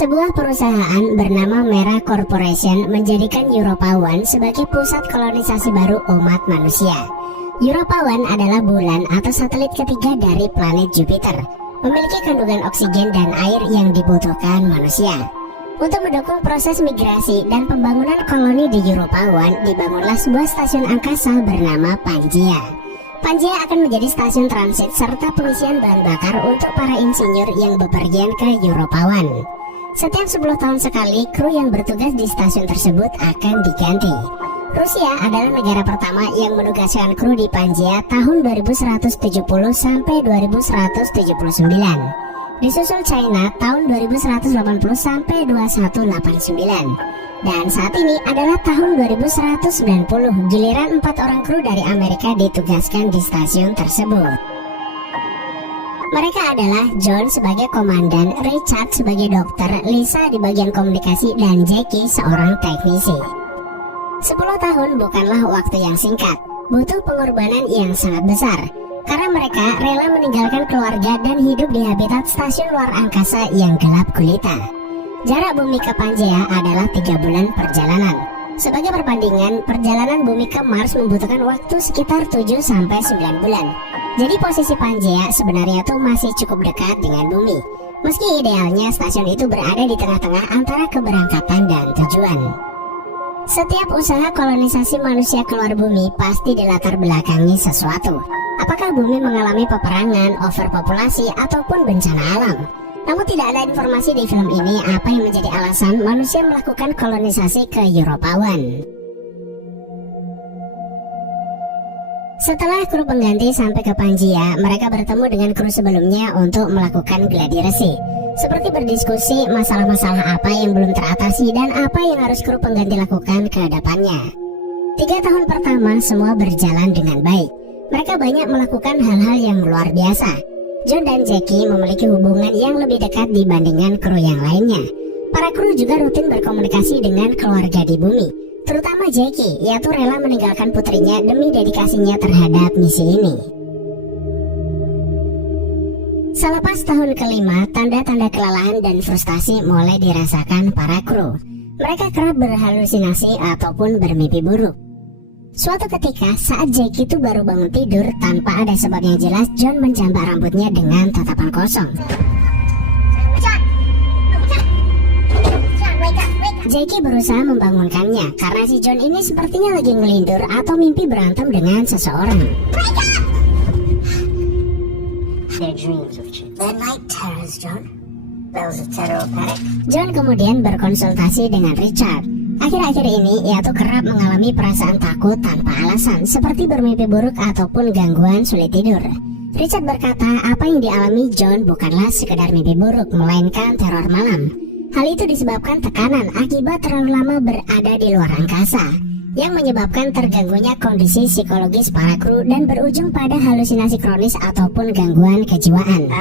Sebuah perusahaan bernama Mera Corporation menjadikan Europa One sebagai pusat kolonisasi baru umat manusia. Europa One adalah bulan atau satelit ketiga dari planet Jupiter, memiliki kandungan oksigen dan air yang dibutuhkan manusia. Untuk mendukung proses migrasi dan pembangunan koloni di Europa One, dibangunlah sebuah stasiun angkasa bernama Pangea. Pangea akan menjadi stasiun transit serta pengisian bahan bakar untuk para insinyur yang bepergian ke Europa One. Setiap 10 tahun sekali, kru yang bertugas di stasiun tersebut akan diganti. Rusia adalah negara pertama yang menugaskan kru di Pangea tahun 2170 sampai 2179. Disusul China tahun 2180 sampai 2189. Dan saat ini adalah tahun 2190, giliran 4 orang kru dari Amerika ditugaskan di stasiun tersebut. Mereka adalah John sebagai komandan, Richard sebagai dokter, Lisa di bagian komunikasi, dan Jackie seorang teknisi. 10 tahun bukanlah waktu yang singkat, butuh pengorbanan yang sangat besar, karena mereka rela meninggalkan keluarga dan hidup di habitat stasiun luar angkasa yang gelap gulita. Jarak bumi ke Pangea adalah 3 bulan perjalanan. Sebagai perbandingan, perjalanan bumi ke Mars membutuhkan waktu sekitar 7-9 bulan. Jadi posisi Pangea sebenarnya tuh masih cukup dekat dengan bumi, meski idealnya stasiun itu berada di tengah-tengah antara keberangkatan dan tujuan. Setiap usaha kolonisasi manusia keluar bumi pasti dilatar belakangi sesuatu. Apakah bumi mengalami peperangan, overpopulasi, ataupun bencana alam? Namun tidak ada informasi di film ini apa yang menjadi alasan manusia melakukan kolonisasi ke Europa One. Setelah kru pengganti sampai ke Pangea, mereka bertemu dengan kru sebelumnya untuk melakukan gladi resi, seperti berdiskusi masalah-masalah apa yang belum teratasi dan apa yang harus kru pengganti lakukan ke depannya. 3 tahun pertama semua berjalan dengan baik. Mereka banyak melakukan hal-hal yang luar biasa. John dan Jackie memiliki hubungan yang lebih dekat dibandingkan kru yang lainnya. Para kru juga rutin berkomunikasi dengan keluarga di bumi, terutama Jackie, yaitu rela meninggalkan putrinya demi dedikasinya terhadap misi ini. Selepas tahun kelima, tanda-tanda kelelahan dan frustasi mulai dirasakan para kru. Mereka kerap berhalusinasi ataupun bermimpi buruk. Suatu ketika, saat Jackie itu baru bangun tidur tanpa ada sebab yang jelas, John menjambak rambutnya dengan tatapan kosong. Jackie berusaha membangunkannya karena si John ini sepertinya lagi ngelindur atau mimpi berantem dengan seseorang. John kemudian berkonsultasi dengan Richard. Akhir-akhir ini ia tuh kerap mengalami perasaan takut tanpa alasan, seperti bermimpi buruk ataupun gangguan sulit tidur. Richard berkata apa yang dialami John bukanlah sekedar mimpi buruk, melainkan teror malam. Hal itu disebabkan tekanan akibat terlalu lama berada di luar angkasa, yang menyebabkan terganggunya kondisi psikologis para kru dan berujung pada halusinasi kronis ataupun gangguan kejiwaan.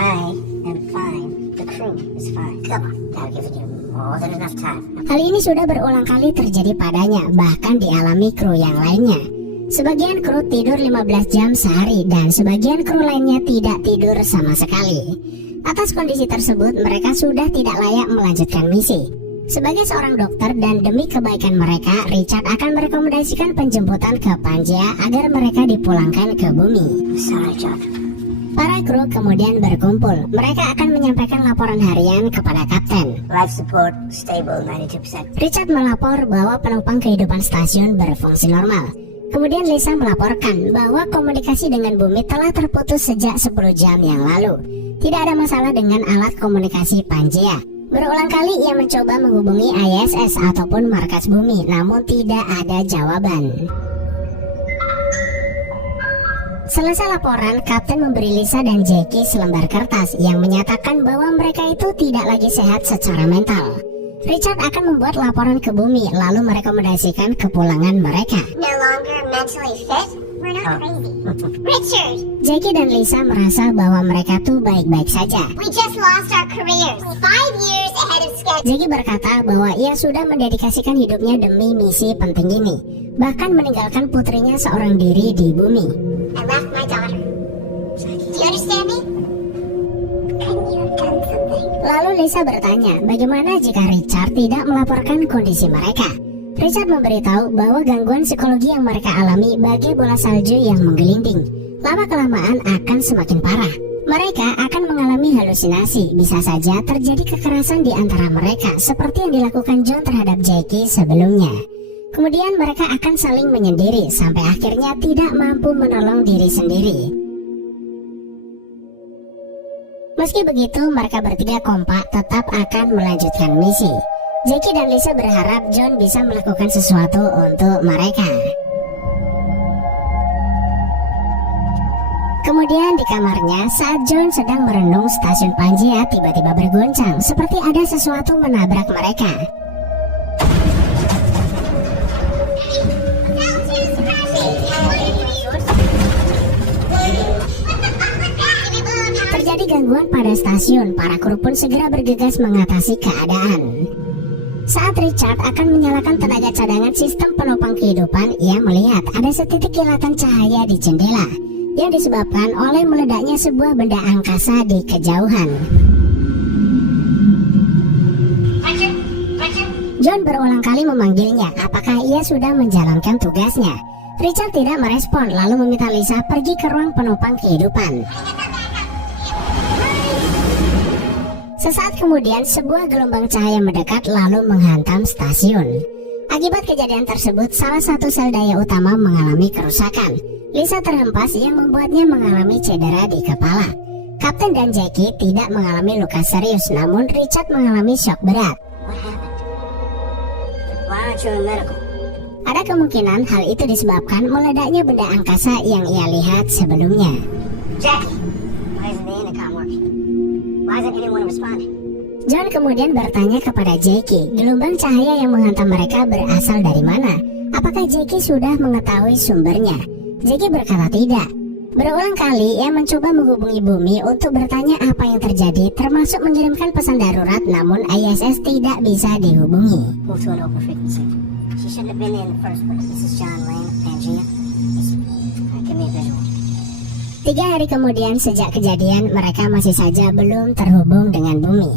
Hal ini sudah berulang kali terjadi padanya, bahkan dialami kru yang lainnya. Sebagian kru tidur 15 jam sehari dan sebagian kru lainnya tidak tidur sama sekali. Atas kondisi tersebut, mereka sudah tidak layak melanjutkan misi. Sebagai seorang dokter dan demi kebaikan mereka, Richard akan merekomendasikan penjemputan ke Pangea agar mereka dipulangkan ke bumi. Para kru kemudian berkumpul. Mereka akan menyampaikan laporan harian kepada kapten. Life support stable 92%. Richard melapor bahwa penumpang kehidupan stasiun berfungsi normal. Kemudian Lisa melaporkan bahwa komunikasi dengan bumi telah terputus sejak 10 jam yang lalu. Tidak ada masalah dengan alat komunikasi Pangea. Berulang kali ia mencoba menghubungi ISS ataupun markas bumi, namun tidak ada jawaban. Selesai laporan, Kapten memberi Lisa dan Jackie selembar kertas yang menyatakan bahwa mereka itu tidak lagi sehat secara mental. Richard akan membuat laporan ke bumi, lalu merekomendasikan kepulangan mereka. No longer mentally fit? We're not crazy. Richard! Jackie dan Lisa merasa bahwa mereka tuh baik-baik saja. We just lost our careers. 5 years ahead of schedule. Jackie berkata bahwa ia sudah mendedikasikan hidupnya demi misi penting ini, bahkan meninggalkan putrinya seorang diri di bumi. I left my daughter. Do you understand me? Couldn't you have done something? Lalu Lisa bertanya bagaimana jika Richard tidak melaporkan kondisi mereka. Richard memberitahu bahwa gangguan psikologi yang mereka alami bagai bola salju yang menggelinding. Lama-kelamaan akan semakin parah. Mereka akan mengalami halusinasi, bisa saja terjadi kekerasan di antara mereka seperti yang dilakukan John terhadap Jackie sebelumnya. Kemudian mereka akan saling menyendiri sampai akhirnya tidak mampu menolong diri sendiri. Meski begitu, mereka bertiga kompak tetap akan melanjutkan misi. Jackie dan Lisa berharap John bisa melakukan sesuatu untuk mereka. Kemudian di kamarnya, saat John sedang merenung, stasiun Pangea tiba-tiba bergoncang seperti ada sesuatu menabrak mereka. Terjadi gangguan pada stasiun, para kru pun segera bergegas mengatasi keadaan. Saat Richard akan menyalakan tenaga cadangan sistem penopang kehidupan, ia melihat ada setitik kilatan cahaya di jendela yang disebabkan oleh meledaknya sebuah benda angkasa di kejauhan. John berulang kali memanggilnya, apakah ia sudah menjalankan tugasnya. Richard tidak merespon, lalu meminta Lisa pergi ke ruang penopang kehidupan. Sesaat kemudian, sebuah gelombang cahaya mendekat lalu menghantam stasiun. Akibat kejadian tersebut, salah satu sel daya utama mengalami kerusakan. Lisa terhempas yang membuatnya mengalami cedera di kepala. Kapten dan Jackie tidak mengalami luka serius, namun Richard mengalami shock berat. Ada kemungkinan hal itu disebabkan meledaknya benda angkasa yang ia lihat sebelumnya. Jackie, why isn't the intercom working? Why isn't anyone responding? John kemudian bertanya kepada Jackie, gelombang cahaya yang menghantam mereka berasal dari mana? Apakah Jackie sudah mengetahui sumbernya? Jackie berkata tidak. Berulang kali ia mencoba menghubungi bumi untuk bertanya apa yang terjadi, termasuk mengirimkan pesan darurat, namun ISS tidak bisa dihubungi. Move to an open frequency. She shouldn't have been there in the first place. This is John Lane, Pangea. Give me a visual. 3 hari kemudian sejak kejadian, mereka masih saja belum terhubung dengan bumi.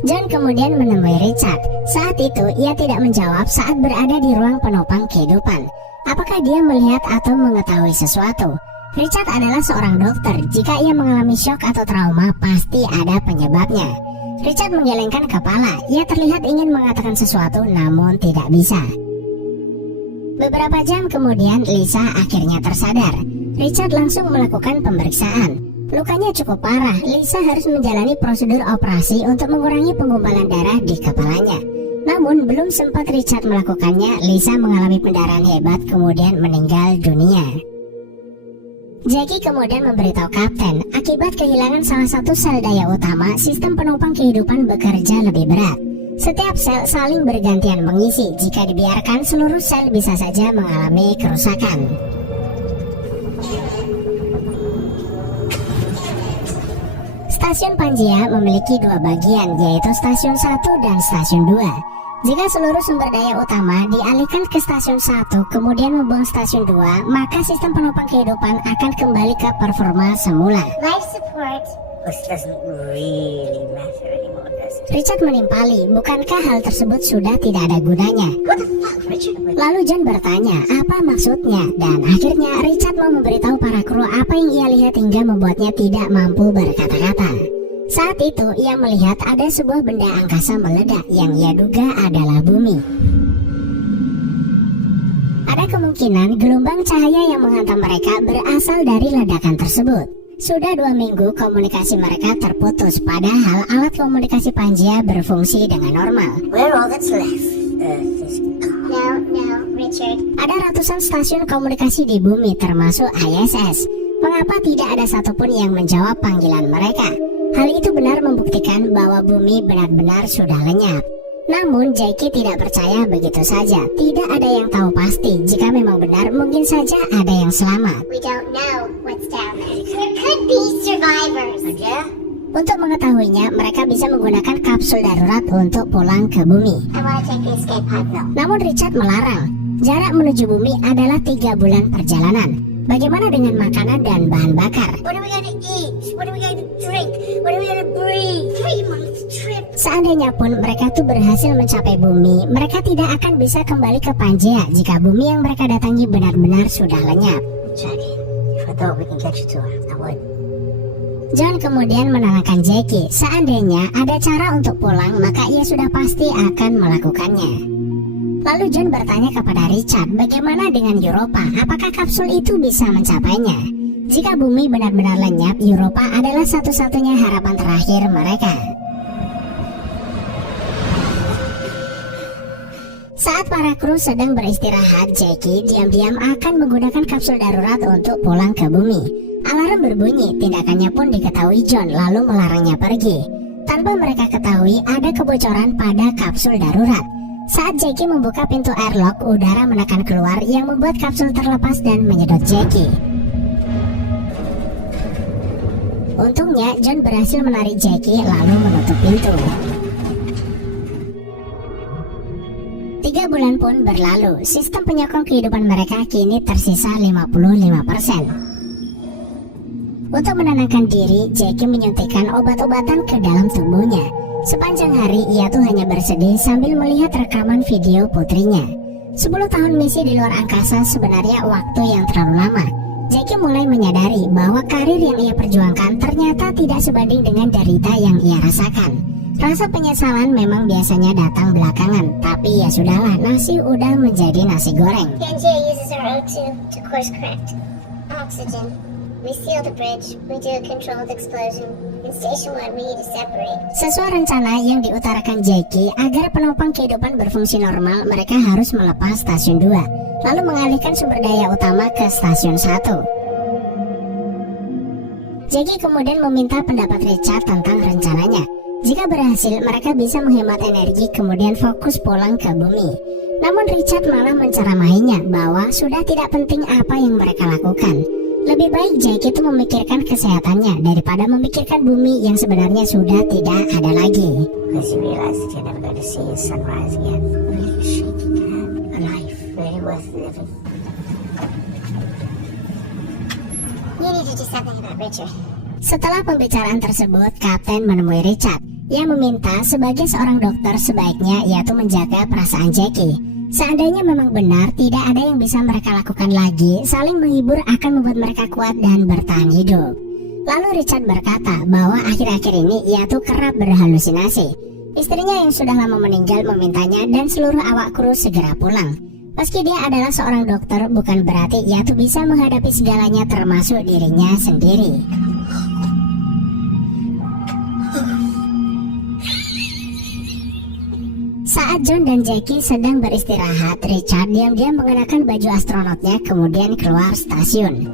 John kemudian menemui Richard. Saat itu ia tidak menjawab saat berada di ruang penopang kehidupan. Apakah dia melihat atau mengetahui sesuatu? Richard adalah seorang dokter. Jika ia mengalami shock atau trauma, pasti ada penyebabnya. Richard menggelengkan kepala. Ia terlihat ingin mengatakan sesuatu, namun tidak bisa. Beberapa jam kemudian, Lisa akhirnya tersadar. Richard langsung melakukan pemeriksaan. Lukanya cukup parah. Lisa harus menjalani prosedur operasi untuk mengurangi penggumpalan darah di kepalanya. Namun belum sempat Richard melakukannya, Lisa mengalami pendarahan hebat kemudian meninggal dunia. Jackie kemudian memberitahu kapten, akibat kehilangan salah satu sel daya utama, sistem penopang kehidupan bekerja lebih berat. Setiap sel saling bergantian mengisi. Jika dibiarkan, seluruh sel bisa saja mengalami kerusakan. Stasiun Pangea memiliki 2 bagian, yaitu stasiun 1 dan stasiun 2. Jika seluruh sumber daya utama dialihkan ke stasiun 1 kemudian membuang stasiun 2, maka sistem penopang kehidupan akan kembali ke performa semula. Life support. This doesn't really matter anymore, does it? Richard menimpali, bukankah hal tersebut sudah tidak ada gunanya? What the fuck, Richard? Lalu John bertanya, apa maksudnya? Dan akhirnya Richard mau memberitahu para kru apa yang ia lihat hingga membuatnya tidak mampu berkata-kata. Saat itu ia melihat ada sebuah benda angkasa meledak yang ia duga adalah bumi. Ada kemungkinan gelombang cahaya yang menghantam mereka berasal dari ledakan tersebut. Sudah 2 minggu komunikasi mereka terputus, padahal alat komunikasi Pangea berfungsi dengan normal. Where all that's left? No, Richard. Ada ratusan stasiun komunikasi di bumi termasuk ISS. Mengapa tidak ada satupun yang menjawab panggilan mereka? Hal itu benar membuktikan bahwa bumi benar-benar sudah lenyap. Namun Jackie tidak percaya begitu saja. Tidak ada yang tahu pasti. Jika memang benar, mungkin saja ada yang selamat. We don't know what's down there. There could be survivors. Yeah? Untuk mengetahuinya, mereka bisa menggunakan kapsul darurat untuk pulang ke bumi. I want to take the escape pod. No. Namun Richard melarang. Jarak menuju bumi adalah 3 bulan perjalanan. Bagaimana dengan makanan dan bahan bakar? What are we gonna eat? What are we gonna drink? What are we gonna breathe? 3-month trip. Seandainya pun mereka tuh berhasil mencapai bumi, mereka tidak akan bisa kembali ke Pangea jika bumi yang mereka datangi benar-benar sudah lenyap. Check. If I thought we can get you to her, I would. John kemudian menenangkan Jackie, seandainya ada cara untuk pulang maka ia sudah pasti akan melakukannya. Lalu John bertanya kepada Richard bagaimana dengan Europa, apakah kapsul itu bisa mencapainya? Jika bumi benar-benar lenyap, Europa adalah satu-satunya harapan terakhir mereka. Saat para kru sedang beristirahat, Jackie diam-diam akan menggunakan kapsul darurat untuk pulang ke bumi. Alarm berbunyi, tindakannya pun diketahui John lalu melarangnya pergi. Tanpa mereka ketahui ada kebocoran pada kapsul darurat. Saat Jackie membuka pintu airlock, udara menekan keluar yang membuat kapsul terlepas dan menyedot Jackie. Untungnya John berhasil menarik Jackie lalu menutup pintu. 3 bulan pun berlalu, sistem penyokong kehidupan mereka kini tersisa 55%. Untuk menenangkan diri, Jackie menyuntikkan obat-obatan ke dalam tubuhnya. Sepanjang hari ia tuh hanya bersedih sambil melihat rekaman video putrinya. 10 tahun misi di luar angkasa sebenarnya waktu yang terlalu lama. Jackie mulai menyadari bahwa karir yang ia perjuangkan ternyata tidak sebanding dengan derita yang ia rasakan. Rasa penyesalan memang biasanya datang belakangan, tapi ya sudahlah, nasi udah menjadi nasi goreng. Pangea uses our O2 to course correct. Oxygen. We seal the bridge, we do a controlled explosion. In Station 1, we need to separate. Sesuai rencana yang diutarakan Jackie, agar penopang kehidupan berfungsi normal, mereka harus melepas stasiun 2, lalu mengalihkan sumber daya utama ke stasiun 1. Jackie kemudian meminta pendapat Richard tentang rencananya. Jika berhasil, mereka bisa menghemat energi kemudian fokus pulang ke bumi. Namun Richard malah menceramahinya bahwa sudah tidak penting apa yang mereka lakukan. Lebih baik Jackie itu memikirkan kesehatannya daripada memikirkan bumi yang sebenarnya sudah tidak ada lagi. Because you realize that you're never going to see the sunrise again. Really shaking that. A life really worth living. You need to do something about Richard. Setelah pembicaraan tersebut, Kapten menemui Richard yang meminta sebagai seorang dokter sebaiknya ia tuh menjaga perasaan Jackie. Seandainya memang benar tidak ada yang bisa mereka lakukan lagi, saling menghibur akan membuat mereka kuat dan bertahan hidup. Lalu Richard berkata bahwa akhir-akhir ini ia tuh kerap berhalusinasi. Istrinya yang sudah lama meninggal memintanya dan seluruh awak kru segera pulang. Meski dia adalah seorang dokter, bukan berarti ia tuh bisa menghadapi segalanya termasuk dirinya sendiri. Saat John dan Jackie sedang beristirahat, Richard diam-diam mengenakan baju astronotnya kemudian keluar stasiun.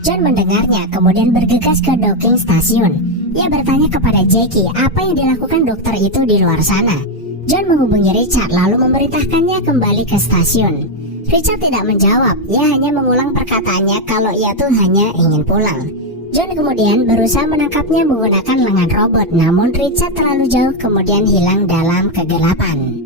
John mendengarnya kemudian bergegas ke docking stasiun. Ia bertanya kepada Jackie apa yang dilakukan dokter itu di luar sana. John menghubungi Richard lalu memerintahkannya kembali ke stasiun. Richard tidak menjawab, ia hanya mengulang perkataannya kalau ia tuh hanya ingin pulang. John kemudian berusaha menangkapnya menggunakan lengan robot, namun Richard terlalu jauh kemudian hilang dalam kegelapan.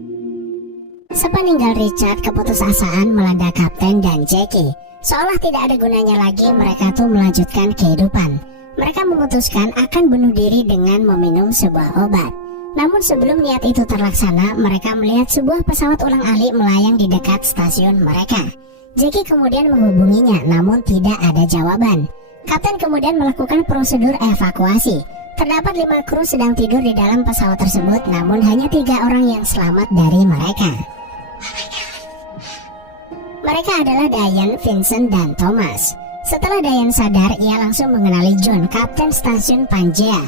Sepeninggal Richard, keputusasaan melanda Kapten dan Jackie. Seolah tidak ada gunanya lagi, mereka tuh melanjutkan kehidupan. Mereka memutuskan akan bunuh diri dengan meminum sebuah obat. Namun sebelum niat itu terlaksana, mereka melihat sebuah pesawat ulang-alik melayang di dekat stasiun mereka. Jackie kemudian menghubunginya, namun tidak ada jawaban. Kapten kemudian melakukan prosedur evakuasi. Terdapat 5 kru sedang tidur di dalam pesawat tersebut, namun hanya 3 orang yang selamat dari mereka. Mereka adalah Diane, Vincent, dan Thomas. Setelah Diane sadar, ia langsung mengenali John, Kapten stasiun Pangea.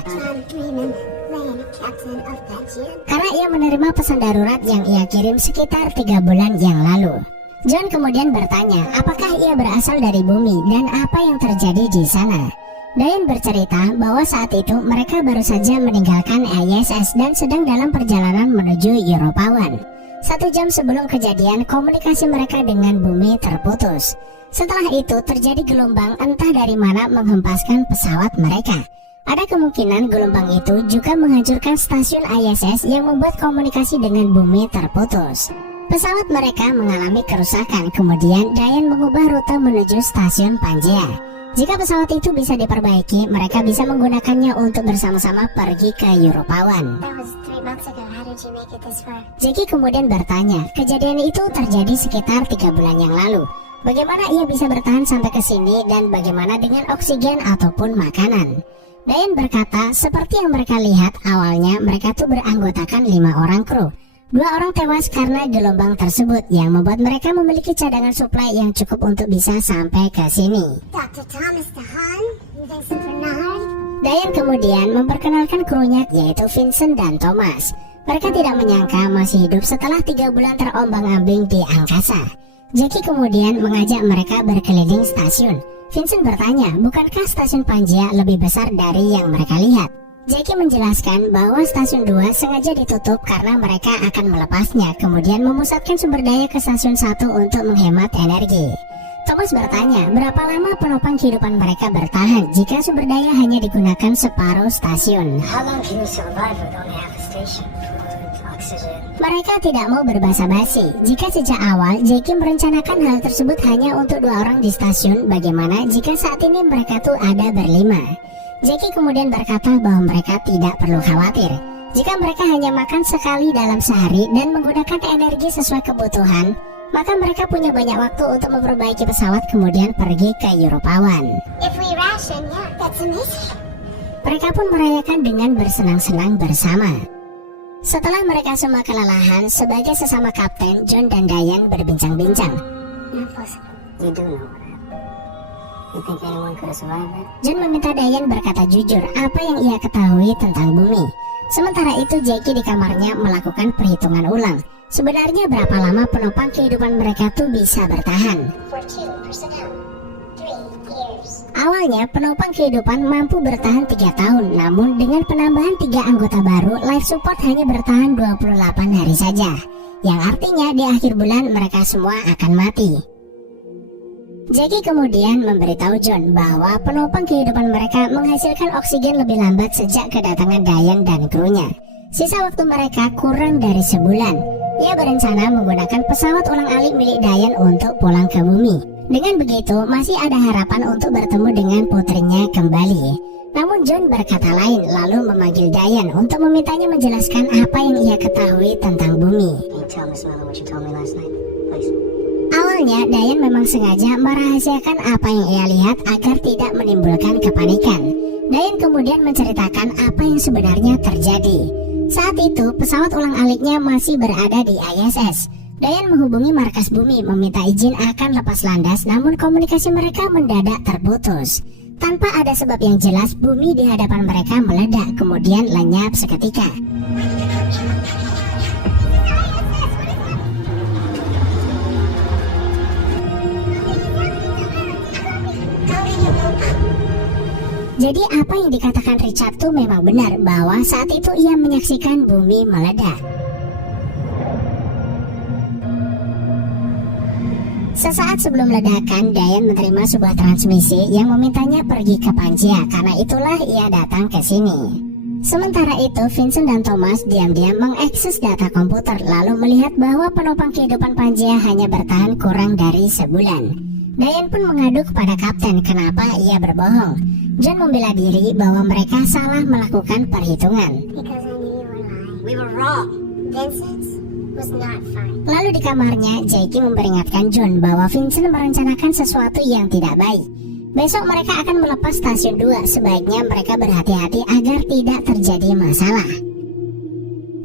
Karena ia menerima pesan darurat yang ia kirim sekitar 3 bulan yang lalu. John kemudian bertanya apakah ia berasal dari bumi dan apa yang terjadi di sana. Diane bercerita bahwa saat itu mereka baru saja meninggalkan ISS dan sedang dalam perjalanan menuju Europa 1. 1 jam sebelum kejadian, komunikasi mereka dengan bumi terputus. Setelah itu terjadi gelombang entah dari mana menghempaskan pesawat mereka. Ada kemungkinan gelombang itu juga menghancurkan stasiun ISS yang membuat komunikasi dengan bumi terputus. Pesawat mereka mengalami kerusakan, kemudian Diane mengubah rute menuju stasiun Pangea. Jika pesawat itu bisa diperbaiki, mereka bisa menggunakannya untuk bersama-sama pergi ke Europa One. That was 3 months ago. How did you make it this far? Jackie kemudian bertanya, kejadian itu terjadi sekitar 3 bulan yang lalu. Bagaimana ia bisa bertahan sampai ke sini dan bagaimana dengan oksigen ataupun makanan? Diane berkata, seperti yang mereka lihat, awalnya mereka tuh beranggotakan 5 orang kru. 2 orang tewas karena gelombang tersebut yang membuat mereka memiliki cadangan suplai yang cukup untuk bisa sampai ke sini. Dr. Thomas DeHaan, Vincent Bernard. Diane kemudian memperkenalkan krunya yaitu Vincent dan Thomas. Mereka tidak menyangka masih hidup setelah 3 bulan terombang-ambing di angkasa. Jackie kemudian mengajak mereka berkeliling stasiun. Vincent bertanya, bukankah stasiun Pangea lebih besar dari yang mereka lihat? Jackie menjelaskan bahwa stasiun 2 sengaja ditutup karena mereka akan melepasnya, kemudian memusatkan sumber daya ke stasiun 1 untuk menghemat energi. Thomas bertanya, berapa lama penopang kehidupan mereka bertahan jika sumber daya hanya digunakan separuh stasiun? How long can you survive with only half a station? Oxygen. Mereka tidak mau berbasa-basi. Jika sejak awal Jackie merencanakan hal tersebut hanya untuk 2 orang di stasiun, bagaimana jika saat ini mereka tuh ada berlima? Jackie kemudian berkata bahwa mereka tidak perlu khawatir. Jika mereka hanya makan sekali dalam sehari dan menggunakan energi sesuai kebutuhan, maka mereka punya banyak waktu untuk memperbaiki pesawat kemudian pergi ke Europa One. If we ration, yeah, that's amazing. Mereka pun merayakan dengan bersenang-senang bersama. Setelah mereka semua kelelahan, sebagai sesama kapten, John dan Diane berbincang-bincang. You do know what happened. You think anyone could have survived that? John meminta Diane berkata jujur apa yang ia ketahui tentang bumi. Sementara itu Jackie di kamarnya melakukan perhitungan ulang. Sebenarnya berapa lama penopang kehidupan mereka tuh bisa bertahan? For 2 personnel, 3 years. Awalnya penopang kehidupan mampu bertahan 3 tahun, namun dengan penambahan 3 anggota baru, life support hanya bertahan 28 hari saja. Yang artinya di akhir bulan mereka semua akan mati. Jackie kemudian memberitahu John bahwa penopang kehidupan mereka menghasilkan oksigen lebih lambat sejak kedatangan Diane dan krunya. Sisa waktu mereka kurang dari sebulan. Ia berencana menggunakan pesawat ulang-alik milik Diane untuk pulang ke bumi. Dengan begitu, masih ada harapan untuk bertemu dengan putrinya kembali. Namun John berkata lain, lalu memanggil Diane untuk memintanya menjelaskan apa yang ia ketahui tentang bumi. Can you tell Miss Miller what you told me last night, please? Awalnya Diane memang sengaja merahasiakan apa yang ia lihat agar tidak menimbulkan kepanikan. Diane kemudian menceritakan apa yang sebenarnya terjadi. Saat itu pesawat ulang-aliknya masih berada di ISS. Diane menghubungi markas bumi meminta izin akan lepas landas, namun komunikasi mereka mendadak terputus. Tanpa ada sebab yang jelas, bumi di hadapan mereka meledak kemudian lenyap seketika. Jadi apa yang dikatakan Richard tuh memang benar, bahwa saat itu ia menyaksikan bumi meledak. Sesaat sebelum ledakan, Diane menerima sebuah transmisi yang memintanya pergi ke Pangea, karena itulah ia datang ke sini. Sementara itu, Vincent dan Thomas diam-diam mengakses data komputer, lalu melihat bahwa penopang kehidupan Pangea hanya bertahan kurang dari sebulan. Diane pun mengadu kepada kapten kenapa ia berbohong. John membela diri bahwa mereka salah melakukan perhitungan. Because I knew you were lying. We were wrong. Vincent was not fine. Lalu di kamarnya, Jackie memperingatkan John bahwa Vincent merencanakan sesuatu yang tidak baik. Besok mereka akan melepas stasiun 2, sebaiknya mereka berhati-hati agar tidak terjadi masalah.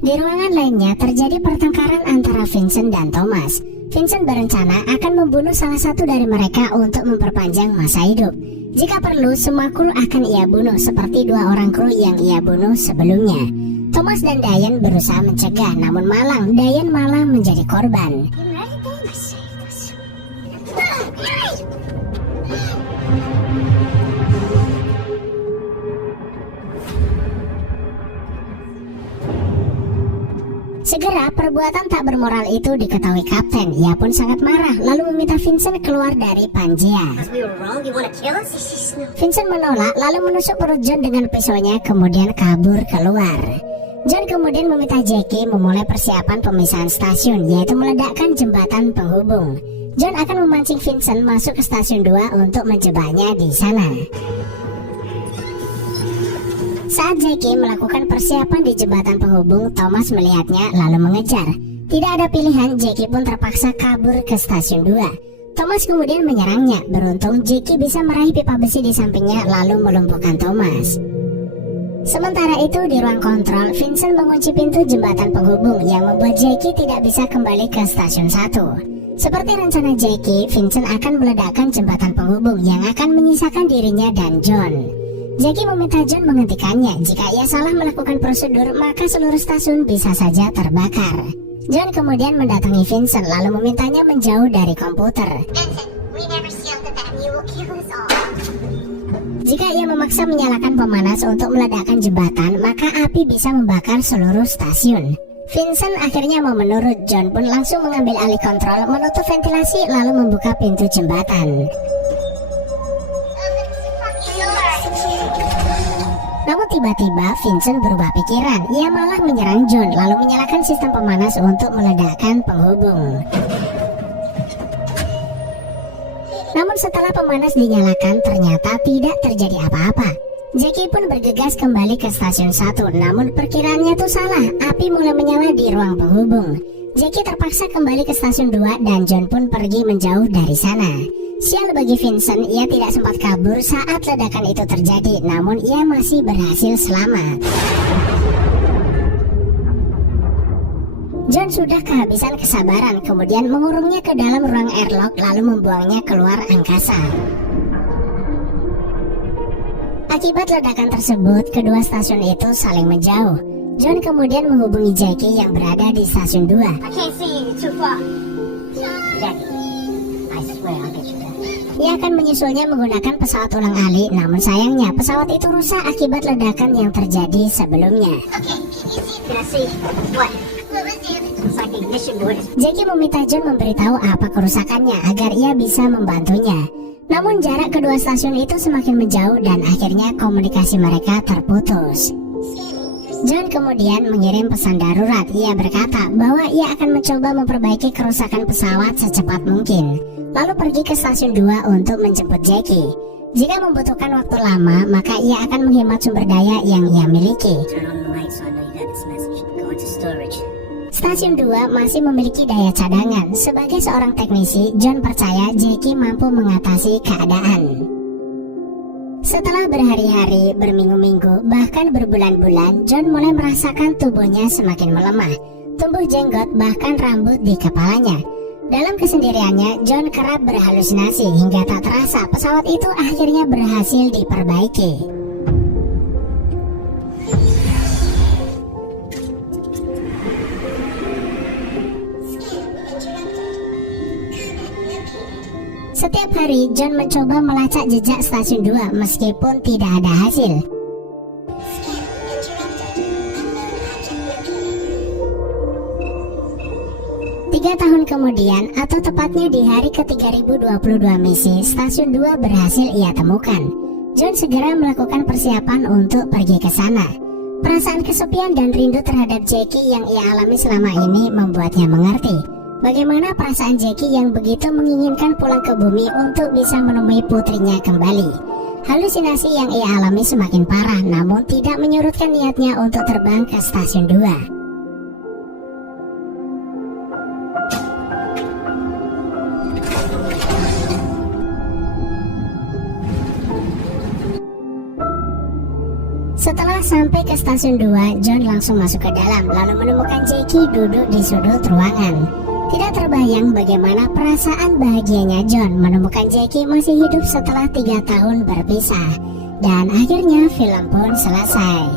Di ruangan lainnya terjadi pertengkaran antara Vincent dan Thomas. Vincent berencana akan membunuh salah satu dari mereka untuk memperpanjang masa hidup. Jika perlu, semua kru akan ia bunuh seperti 2 orang kru yang ia bunuh sebelumnya. Thomas dan Diane berusaha mencegah, namun malang Diane malah menjadi korban. Segera perbuatan tak bermoral itu diketahui kapten. Ia pun sangat marah lalu meminta Vincent keluar dari Pangea. We were wrong. You want to kill us? Vincent menolak lalu menusuk perut John dengan pisaunya kemudian kabur keluar. John kemudian meminta Jackie memulai persiapan pemisahan stasiun, yaitu meledakkan jembatan penghubung. John akan memancing Vincent masuk ke stasiun 2 untuk menjebaknya di sana. Saat Jackie melakukan persiapan di jembatan penghubung, Thomas melihatnya lalu mengejar. Tidak ada pilihan, Jackie pun terpaksa kabur ke stasiun 2. Thomas kemudian menyerangnya. Beruntung Jackie bisa meraih pipa besi di sampingnya lalu melumpuhkan Thomas. Sementara itu di ruang kontrol, Vincent mengunci pintu jembatan penghubung yang membuat Jackie tidak bisa kembali ke stasiun 1. Seperti rencana Jackie, Vincent akan meledakkan jembatan penghubung yang akan menyisakan dirinya dan John. Jackie meminta John menghentikannya. Jika ia salah melakukan prosedur, maka seluruh stasiun bisa saja terbakar. John kemudian mendatangi Vincent lalu memintanya menjauh dari komputer. Vincent, we never sealed the dam. You will kill us all. Jika ia memaksa menyalakan pemanas untuk meledakkan jembatan, maka api bisa membakar seluruh stasiun. Vincent akhirnya mau menurut. John pun langsung mengambil alih kontrol, menutup ventilasi lalu membuka pintu jembatan. Namun tiba-tiba Vincent berubah pikiran. Ia malah menyerang John lalu menyalakan sistem pemanas untuk meledakkan penghubung. Namun setelah pemanas dinyalakan, ternyata tidak terjadi apa-apa. Jackie pun bergegas kembali ke stasiun 1, namun perkiraannya tuh salah. Api mulai menyala di ruang penghubung. Jackie terpaksa kembali ke stasiun 2 dan John pun pergi menjauh dari sana. Sial bagi Vincent, ia tidak sempat kabur saat ledakan itu terjadi, namun ia masih berhasil selamat. John sudah kehabisan kesabaran, kemudian mengurungnya ke dalam ruang airlock lalu membuangnya keluar angkasa. Akibat ledakan tersebut, kedua stasiun itu saling menjauh. John kemudian menghubungi Jackie yang berada di stasiun 2. I can't see you, too far. Jackie, I swear I'll get you there. Ia akan menyusulnya menggunakan pesawat ulang-alik, namun sayangnya pesawat itu rusak akibat ledakan yang terjadi sebelumnya. Okay, can you see? Can I see? What? What was the other? It's like the ignition board. Jackie meminta John memberitahu apa kerusakannya agar ia bisa membantunya. Namun jarak kedua stasiun itu semakin menjauh dan akhirnya komunikasi mereka terputus. John kemudian mengirim pesan darurat. Ia berkata bahwa ia akan mencoba memperbaiki kerusakan pesawat secepat mungkin, lalu pergi ke stasiun 2 untuk menjemput Jackie. Jika membutuhkan waktu lama, maka ia akan menghemat sumber daya yang ia miliki. Stasiun 2 masih memiliki daya cadangan. Sebagai seorang teknisi, John percaya Jackie mampu mengatasi keadaan. Setelah berhari-hari, berminggu-minggu, bahkan berbulan-bulan, John mulai merasakan tubuhnya semakin melemah. Tumbuh jenggot, bahkan rambut di kepalanya. Dalam kesendiriannya, John kerap berhalusinasi hingga tak terasa pesawat itu akhirnya berhasil diperbaiki. Setiap hari, John mencoba melacak jejak stasiun 2 meskipun tidak ada hasil. Tiga tahun kemudian, atau tepatnya di hari ke-3022 misi, stasiun 2 berhasil ia temukan. John segera melakukan persiapan untuk pergi ke sana. Perasaan kesepian dan rindu terhadap Jackie yang ia alami selama ini membuatnya mengerti bagaimana perasaan Jackie yang begitu menginginkan pulang ke bumi untuk bisa menemui putrinya kembali. Halusinasi yang ia alami semakin parah, namun tidak menyurutkan niatnya untuk terbang ke stasiun 2. Setelah sampai ke stasiun 2, John langsung masuk ke dalam, lalu menemukan Jackie duduk di sudut ruangan. Tidak terbayang bagaimana perasaan bahagianya John menemukan Jackie masih hidup setelah 3 tahun berpisah. Dan akhirnya film pun selesai.